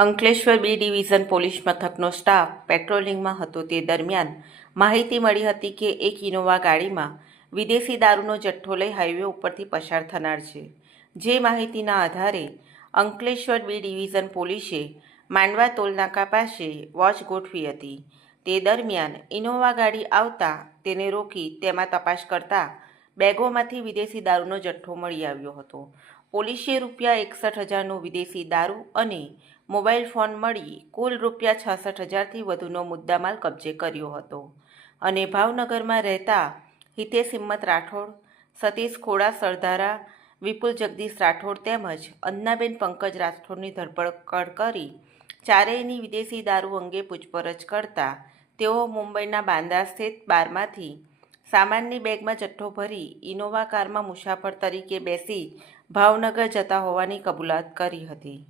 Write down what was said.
Ankleshwar B division police મથકનો staff પેટ્રોલિંગમાં હતો તે દરમિયાન માહિતી મળી હતી કે એક ઇનોવા ગાડીમાં વિદેશી દારૂનો જથ્થો લઈ હાઈવે ઉપરથી પસાર થનાર છે. જે માહિતીના આધારે અંકલેશ્વર બી ડિવિઝન પોલીસે માંડવા ટોલનાકા પાસે વોચ ગોઠવી હતી. તે દરમિયાન ઇનોવા ગાડી આવતા તેને રોકી તેમાં તપાસ કરતા બેગોમાંથી વિદેશી દારૂનો જથ્થો મળી આવ્યો હતો. પોલીસે ₹61,000નો વિદેશી દારૂ અને મોબાઈલ ફોન મળી કુલ ₹66,000થી વધુનો મુદ્દામાલ કબજે કર્યો હતો અને ભાવનગરમાં રહેતા હિતેશ હિંમત રાઠોડ, સતીશ ખોડા સરદારા, વિપુલ જગદીશ રાઠોડ તેમજ અન્નાબેન પંકજ રાઠોડની ધરપકડ કરી ચારેયની વિદેશી દારૂ અંગે પૂછપરછ કરતા તેઓ મુંબઈના બાંદ્રા સ્થિત બારમાંથી સામાનની બેગમાં જથ્થો ભરી ઇનોવા કારમાં મુસાફર તરીકે બેસી ભાવનગર જતા હોવાની કબૂલાત કરી હતી.